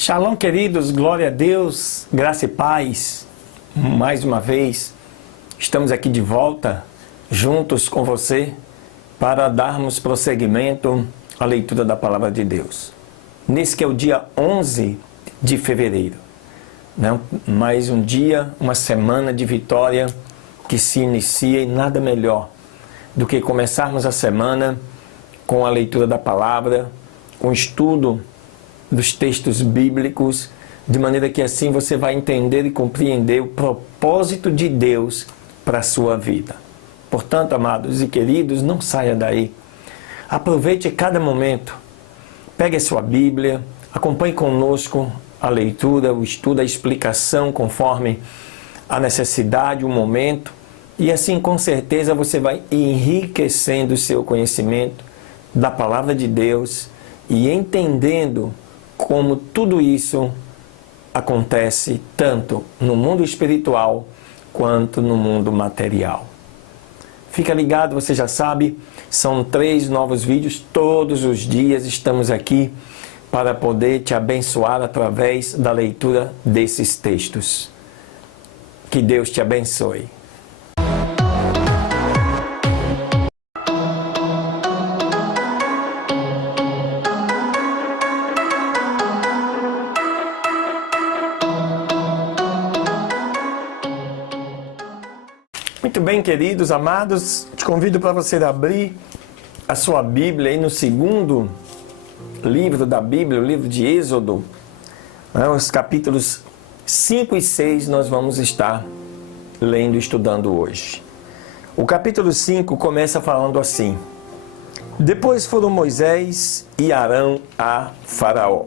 Shalom, queridos, glória a Deus, graça e paz. Mais uma vez, estamos aqui de volta, juntos com você, para darmos prosseguimento à leitura da Palavra de Deus. Nesse que é o dia 11 de fevereiro. Mais um dia, uma semana de vitória que se inicia, e nada melhor do que começarmos a semana com a leitura da Palavra, com o estudo dos textos bíblicos, de maneira que assim você vai entender e compreender o propósito de Deus para a sua vida. Portanto, amados e queridos, não saia daí. Aproveite cada momento. Pegue a sua Bíblia, acompanhe conosco a leitura, o estudo, a explicação conforme a necessidade, o momento, e assim com certeza você vai enriquecendo o seu conhecimento da Palavra de Deus e entendendo como tudo isso acontece tanto no mundo espiritual quanto no mundo material. Fica ligado, você já sabe, são 3 novos vídeos, todos os dias estamos aqui para poder te abençoar através da leitura desses textos. Que Deus te abençoe. Muito bem, queridos, amados, te convido para você abrir a sua Bíblia aí no segundo livro da Bíblia, o livro de Êxodo, os capítulos 5 e 6 nós vamos estar lendo e estudando hoje. O capítulo 5 começa falando assim: Depois foram Moisés e Arão a Faraó,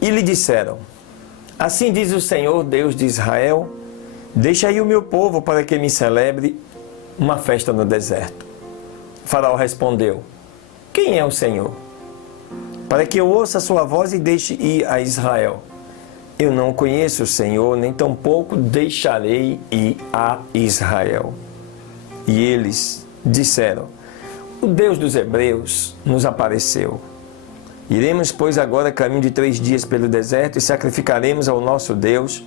e lhe disseram: Assim diz o Senhor, Deus de Israel, deixa aí o meu povo para que me celebre uma festa no deserto. Faraó respondeu: Quem é o Senhor? Para que eu ouça a sua voz e deixe ir a Israel. Eu não conheço o Senhor, nem tampouco deixarei ir a Israel. E eles disseram: O Deus dos Hebreus nos apareceu. Iremos, pois, agora caminho de 3 dias pelo deserto e sacrificaremos ao nosso Deus,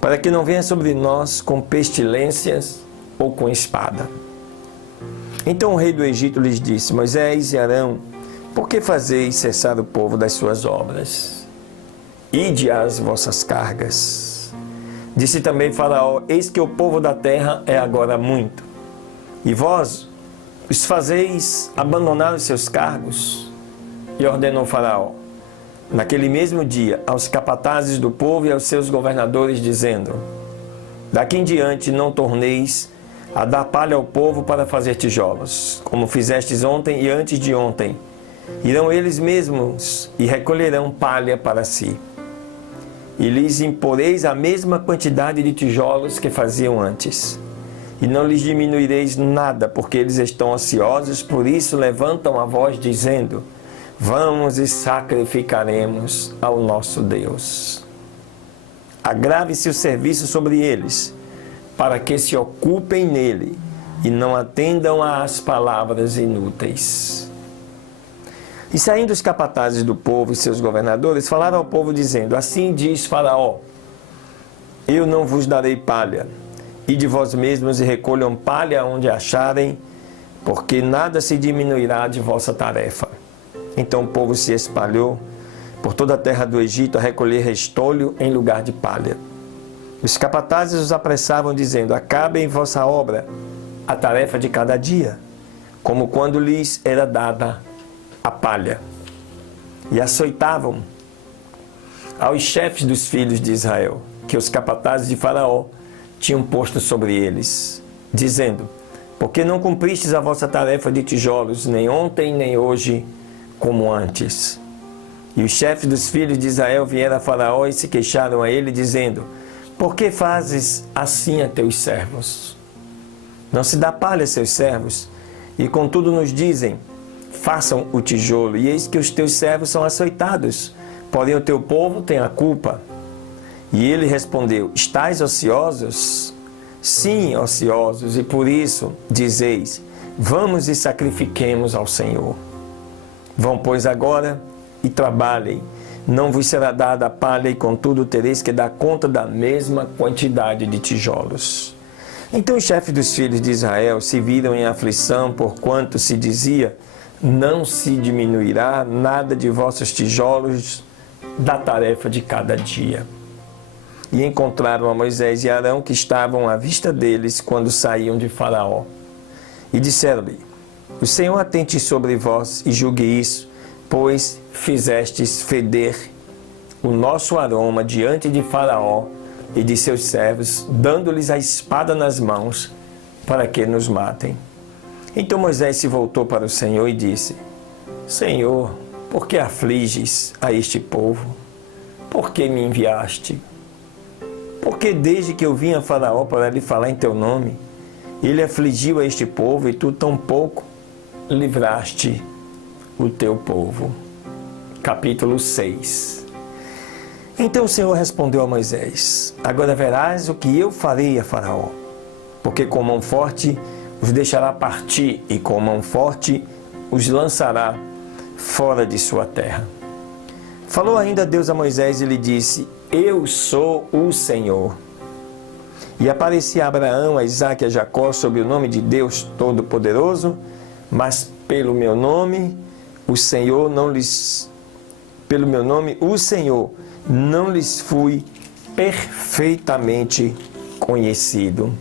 para que não venha sobre nós com pestilências ou com espada. Então o rei do Egito lhes disse: Moisés e Arão, por que fazeis cessar o povo das suas obras? Ide às vossas cargas. Disse também Faraó: Eis que o povo da terra é agora muito, e vós os fazeis abandonar os seus cargos. E ordenou Faraó, naquele mesmo dia, aos capatazes do povo e aos seus governadores, dizendo: Daqui em diante não torneis a dar palha ao povo para fazer tijolos, como fizestes ontem e antes de ontem. Irão eles mesmos e recolherão palha para si. E lhes imporeis a mesma quantidade de tijolos que faziam antes. E não lhes diminuireis nada, porque eles estão ociosos, por isso levantam a voz dizendo: Vamos e sacrificaremos ao nosso Deus. Agrave-se o serviço sobre eles, para que se ocupem nele e não atendam às palavras inúteis. E saindo os capatazes do povo e seus governadores, falaram ao povo dizendo: Assim diz Faraó: Eu não vos darei palha, e de vós mesmos e recolham palha onde acharem, porque nada se diminuirá de vossa tarefa. Então o povo se espalhou por toda a terra do Egito a recolher restolho em lugar de palha. Os capatazes os apressavam, dizendo: Acabem vossa obra, a tarefa de cada dia, como quando lhes era dada a palha. E açoitavam aos chefes dos filhos de Israel, que os capatazes de Faraó tinham posto sobre eles, dizendo: Porque não cumpristes a vossa tarefa de tijolos, nem ontem, nem hoje, como antes. E os chefes dos filhos de Israel vieram a Faraó e se queixaram a ele, dizendo: Por que fazes assim a teus servos? Não se dá palha a seus servos, e contudo nos dizem: Façam o tijolo, e eis que os teus servos são açoitados, porém o teu povo tem a culpa. E ele respondeu: Estais ociosos? Sim, ociosos, e por isso dizeis: Vamos e sacrifiquemos ao Senhor. Vão, pois, agora e trabalhem, não vos será dada a palha, e contudo tereis que dar conta da mesma quantidade de tijolos. Então os chefes dos filhos de Israel se viram em aflição, porquanto se dizia: não se diminuirá nada de vossos tijolos da tarefa de cada dia. E encontraram a Moisés e Arão, que estavam à vista deles quando saíam de Faraó. E disseram-lhe: o Senhor atente sobre vós e julgue isso, pois fizestes feder o nosso aroma diante de Faraó e de seus servos, dando-lhes a espada nas mãos, para que nos matem. Então Moisés se voltou para o Senhor e disse: Senhor, por que afliges a este povo? Por que me enviaste? Porque desde que eu vim a Faraó para lhe falar em teu nome, ele afligiu a este povo, e tu tampouco livraste o teu povo. Capítulo 6. Então o Senhor respondeu a Moisés: agora verás o que eu farei a Faraó, porque com mão forte os deixará partir, e com mão forte os lançará fora de sua terra. Falou ainda Deus a Moisés e lhe disse: eu sou o Senhor. E aparecia a Abraão, a Isaque e a Jacó sob o nome de Deus Todo-Poderoso, mas pelo meu nome o Senhor não lhes fui perfeitamente conhecido.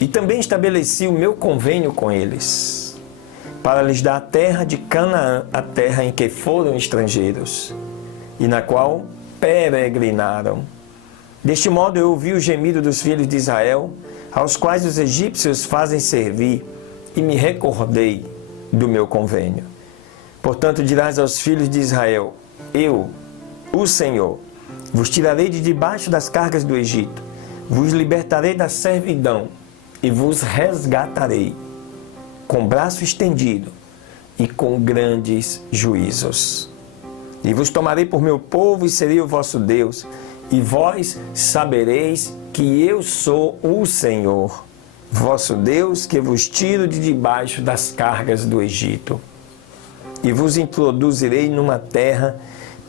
E também estabeleci o meu convênio com eles, para lhes dar a terra de Canaã, a terra em que foram estrangeiros, e na qual peregrinaram. Deste modo eu ouvi o gemido dos filhos de Israel, aos quais os egípcios fazem servir, e me recordei do meu convênio. Portanto dirás aos filhos de Israel: eu, o Senhor, vos tirarei de debaixo das cargas do Egito, vos libertarei da servidão e vos resgatarei com braço estendido e com grandes juízos. E vos tomarei por meu povo e serei o vosso Deus, e vós sabereis que eu sou o Senhor, vosso Deus, que vos tiro de debaixo das cargas do Egito. E vos introduzirei numa terra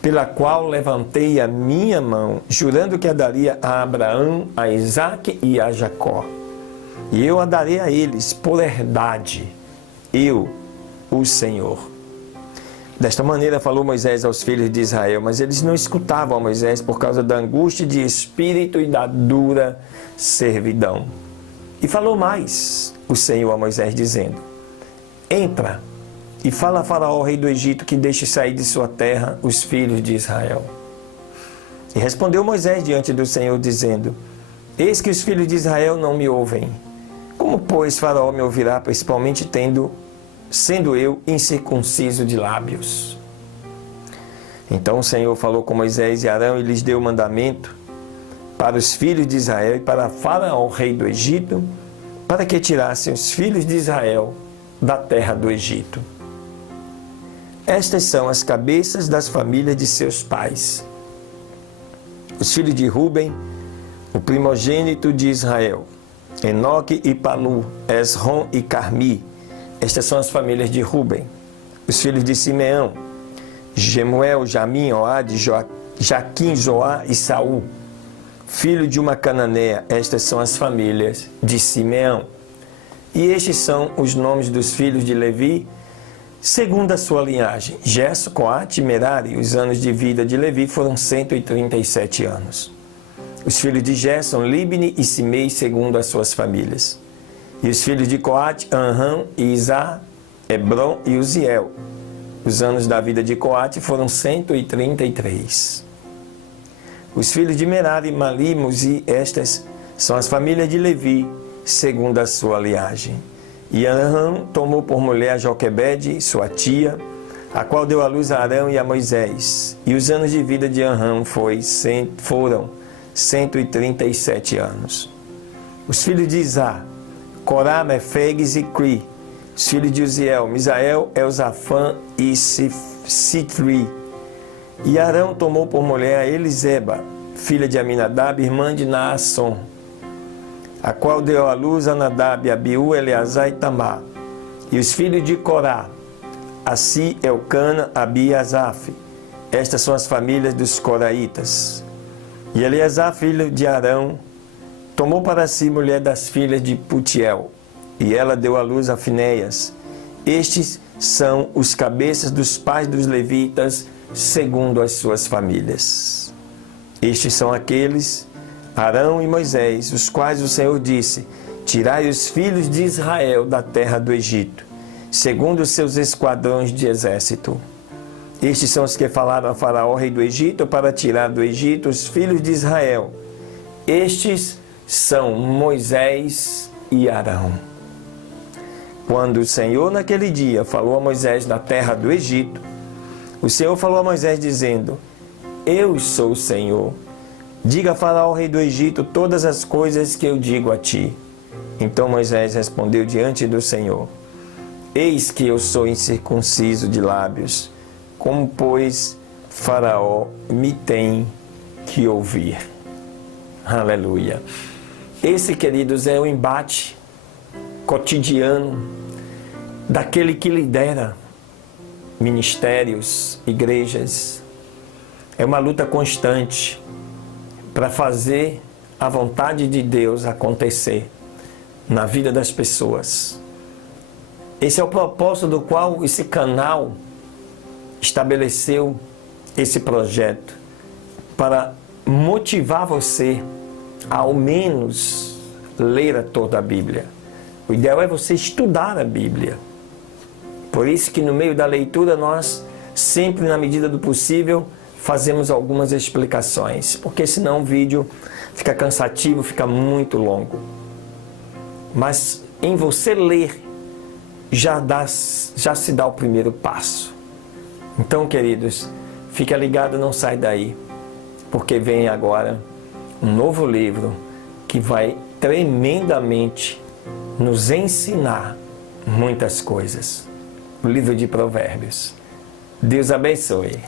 pela qual levantei a minha mão, jurando que a daria a Abraão, a Isaque e a Jacó. E eu a darei a eles por herdade, eu, o Senhor. Desta maneira falou Moisés aos filhos de Israel, mas eles não escutavam a Moisés por causa da angústia de espírito e da dura servidão. E falou mais o Senhor a Moisés, dizendo: entra e fala a Faraó, rei do Egito, que deixe sair de sua terra os filhos de Israel. E respondeu Moisés diante do Senhor, dizendo: eis que os filhos de Israel não me ouvem. Como, pois, Faraó me ouvirá, principalmente sendo eu incircunciso de lábios? Então o Senhor falou com Moisés e Arão e lhes deu o mandamento para os filhos de Israel e para Faraó, rei do Egito, para que tirassem os filhos de Israel da terra do Egito. Estas são as cabeças das famílias de seus pais. Os filhos de Ruben, o primogênito de Israel: Enoque e Palu, Esrom e Carmi. Estas são as famílias de Ruben. Os filhos de Simeão: Gemuel, Jamim, Oade, Jaquim, Zoá e Saul, filho de uma cananeia. Estas são as famílias de Simeão. E estes são os nomes dos filhos de Levi, segundo a sua linhagem: Gerson, Coate e Merari. Os anos de vida de Levi foram 137 anos. Os filhos de Gerson: Libni e Simei, segundo as suas famílias. E os filhos de Coate: Anrão e Izar, Hebron e Uziel. Os anos da vida de Coate foram 133. Os filhos de Merari: Mali, Muzi. Estas são as famílias de Levi, segundo a sua linhagem. E Anrão tomou por mulher a Joquebede, sua tia, a qual deu à luz a Arão e a Moisés. E os anos de vida de Anrão foram 137 anos. Os filhos de Izar: Corá, Mefegues e Cri. Os filhos de Uziel: Misael, Elzafã e Sitri. E Arão tomou por mulher a Eliseba, filha de Aminadab, irmã de Naasson, a qual deu à luz a Nadab, Abiú, Eleazar e Tamar. E os filhos de Corá: Assi, Elcana, Abi e Asaf. Estas são as famílias dos coraitas. E Eleazar, filho de Arão, tomou para si mulher das filhas de Putiel, e ela deu à luz a Finéias. Estes são os cabeças dos pais dos levitas, segundo as suas famílias. Estes são aqueles, Arão e Moisés, os quais o Senhor disse: tirai os filhos de Israel da terra do Egito, segundo os seus esquadrões de exército. Estes são os que falaram a Faraó, rei do Egito, para tirar do Egito os filhos de Israel. Estes são Moisés e Arão. Quando o Senhor naquele dia falou a Moisés na terra do Egito, o Senhor falou a Moisés dizendo: eu sou o Senhor. Diga a Faraó, rei do Egito, todas as coisas que eu digo a ti. Então Moisés respondeu diante do Senhor: eis que eu sou incircunciso de lábios, como pois Faraó me tem que ouvir. Aleluia. Esse, queridos, é o embate cotidiano daquele que lidera ministérios, igrejas. É uma luta constante para fazer a vontade de Deus acontecer na vida das pessoas. Esse é o propósito do qual esse canal estabeleceu esse projeto, para motivar você a, ao menos, ler toda a Bíblia. O ideal é você estudar a Bíblia. Por isso que no meio da leitura nós, sempre na medida do possível, fazemos algumas explicações, porque senão o vídeo fica cansativo, fica muito longo. Mas em você ler, já se dá o primeiro passo. Então, queridos, fica ligado, não sai daí, porque vem agora um novo livro que vai tremendamente nos ensinar muitas coisas. O livro de Provérbios. Deus abençoe.